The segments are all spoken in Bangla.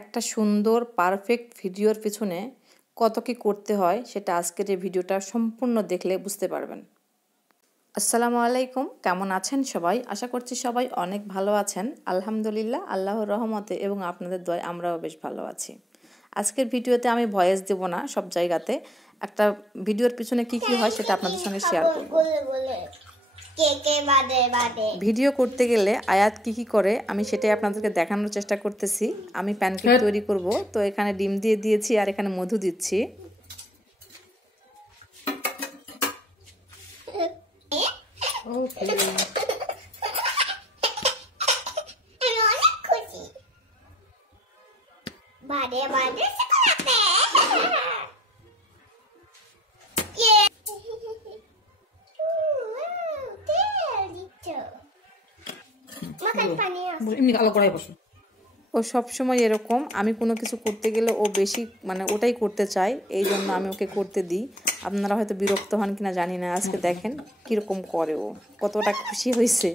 একটা সুন্দর পারফেক্ট ভিডিওর পিছনে কত কি করতে হয় সেটা আজকের এই ভিডিওটা সম্পূর্ণ দেখলে বুঝতে পারবেন। আসসালামু আলাইকুম, কেমন আছেন সবাই? আশা করছি সবাই অনেক ভালো আছেন। আলহামদুলিল্লাহ, আল্লাহর রহমতে এবং আপনাদের দয়ায় আমরাও বেশ ভালো আছি। আজকের ভিডিওতে আমি ভয়েস দেব না, সব জায়গাতে একটা ভিডিওর পিছনে কি কি হয় সেটা আপনাদের সঙ্গে শেয়ার করব। ভিডিও করতে গেলে আয়াত কি করে আমি সেটাই আপনাদেরকে দেখানোর চেষ্টা করতেছি। আমি প্যানকেক তৈরি করব, তো এখানে ডিম দিয়ে দিয়েছি আর এখানে মধু দিচ্ছি। ও সবসময় এরকম, আমি কোনো কিছু করতে গেলে ও বেশি ওটাই করতে চায়, এই জন্য আমি ওকে করতে দিই। আপনারা হয়তো বিরক্ত হন কিনা জানি না। আজকে দেখেন কিরকম করে, ও কতটা খুশি হয়েছে।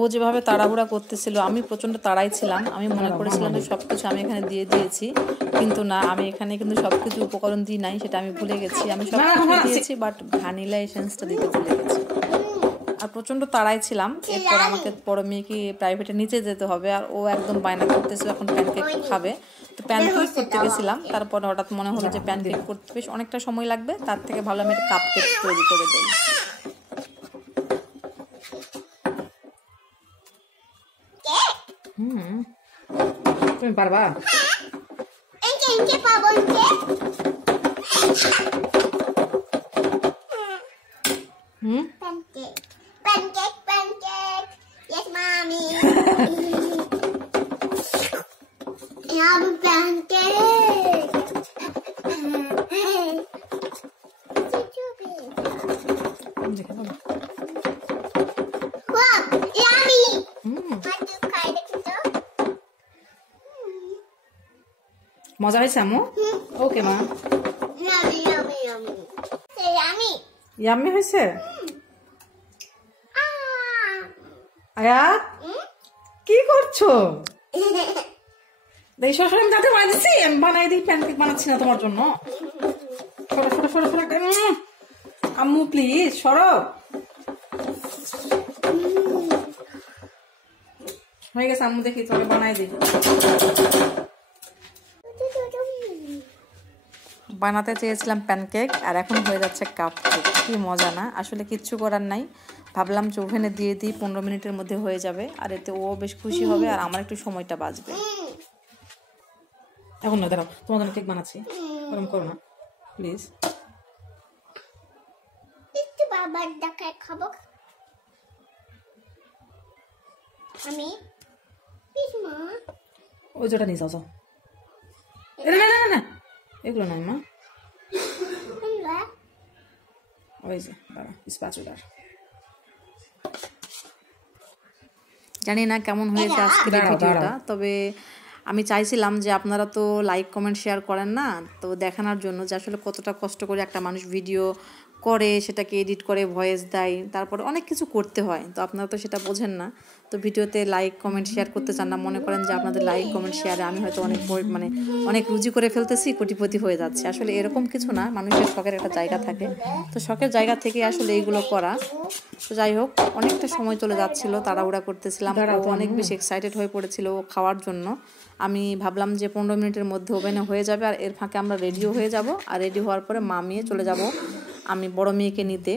ও যেভাবে তাড়াহুড়া করতেছিল, আমি প্রচণ্ড তাড়াই ছিলাম। আমি মনে করেছিলাম যে সব কিছু আমি এখানে দিয়ে দিয়েছি, কিন্তু না, আমি এখানে কিন্তু সব কিছু উপকরণ দিই নাই, সেটা আমি ভুলে গেছি। আমি সব কিছু দিয়েছি, বাট ভ্যানিলা এসেন্সটা দিতে ভুলে গেছি। আর প্রচণ্ড তাড়াই ছিলাম। এরপর আমাকে বড় মেয়েকে প্রাইভেটে নিচে যেতে হবে, আর ও একদম বায়না করতেছিল এখন প্যানকেক খাবে। তো প্যানকেক করতে গেছিলাম, তারপর হঠাৎ মনে হলো যে প্যানকেক করতে বেশ অনেকটা সময় লাগবে, তার থেকে ভালো আমি একটা কাপকেক তৈরি করে দিই। তুমি পারবা? Yes, mommy. I'm a pancake. Wow, yummy. মজা হয়েছে আম্মু? ওকে মা। Yummy. Say yummy. ইয়াম্মি হয়েছে? আয়াত, কি করছো? দেখি সরো, আমি দাঁতে বানাই দিচ্ছি, আমি বানাই দিই। প্যানকেক বানাচ্ছি না তোমার জন্য। সরো। আম্মু প্লিজ সরো। হয়ে গেছে আম্মু, দেখি তোমাকে বানাই দিই। বানাতে চেয়েছিলাম প্যানকেক, আর এখন হয়ে যাচ্ছে কাপকেক। কি মজা না? আসলে কিচ্ছু করার নাই, ভাবলাম যে ওভেনে দিয়ে দিই, 15 মিনিটের মধ্যে হয়ে যাবে, আর এতে ও বেশ খুশি হবে আর আমার একটু সময়টা বাঁচবে। এখন না, দাঁড়াও, তোমার জন্য কেক বানাচ্ছি, গরম করো না প্লিজ। একটু বাবার দেখায় খাবো আমি। প্লিজ মা, ওই যেটা নিয়ে যাও। না, এগুলো নয় মা, ওই যে দাঁড়া, স্প্যাচুলার। জানি না কেমন হয়েছে আজকের ভিডিওটা, তবে আমি চাইছিলাম যে আপনারা তো লাইক কমেন্ট শেয়ার করেন না, তো দেখানোর জন্য যে আসলে কতটা কষ্ট করে একটা মানুষ ভিডিও করে, সেটাকে এডিট করে, ভয়েস দেয়, তারপরে অনেক কিছু করতে হয়, তো আপনারা তো সেটা বোঝেন না। তো ভিডিওতে লাইক কমেন্ট শেয়ার করতে চান না, মনে করেন যে আপনাদের লাইক কমেন্ট শেয়ারে আমি হয়তো অনেক রুজি করে ফেলতেছি, কোটিপতি হয়ে যাচ্ছে। আসলে এরকম কিছু না, মানুষের শখের একটা জায়গা থাকে, তো শখের জায়গা থেকে আসলে এইগুলো করা। তো যাই হোক, অনেকটা সময় চলে যাচ্ছিল, তাড়াহুড়া করতেছিলাম, ও অনেক বেশি এক্সাইটেড হয়ে পড়েছিল ও খাওয়ার জন্য। আমি ভাবলাম যে 15 মিনিটের মধ্যে ওভেনে হয়ে যাবে, আর এর ফাঁকে আমরা রেডিও হয়ে যাব, আর রেডি হওয়ার পরে মা মেয়ে চলে যাব আমি বড় মেয়েকে নিতে।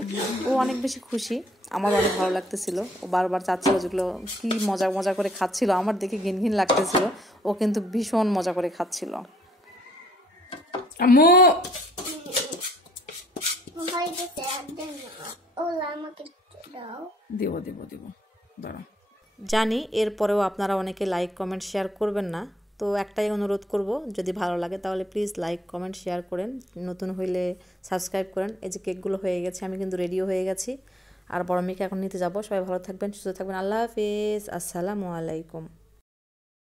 ও অনেক বেশি খুশি, আমার অনেক ভালো লাগতেছিল। ও বারবার চাচ্ছিল, যেগুলো কি মজা করে খাচ্ছিল, আমার দেখে ঘিন লাগতেছিল, ও কিন্তু ভীষণ মজা করে খাচ্ছিল। আম্মু দেব দাঁড়াও। জানি এরপরেও আপনারা অনেকে লাইক কমেন্ট শেয়ার করবেন না, তো একটাই অনুরোধ করব, যদি ভালো লাগে তাহলে প্লিজ লাইক কমেন্ট শেয়ার করেন, নতুন হইলে সাবস্ক্রাইব করেন। এই যে কেকগুলো হয়ে গেছে, আমি কিন্তু রেডিও হয়ে গেছি, আর বড় মেয়েকে এখন নিতে যাব। সবাই ভালো থাকবেন, সুস্থ থাকবেন। আল্লাহ হাফেজ, আসসালামু আলাইকুম।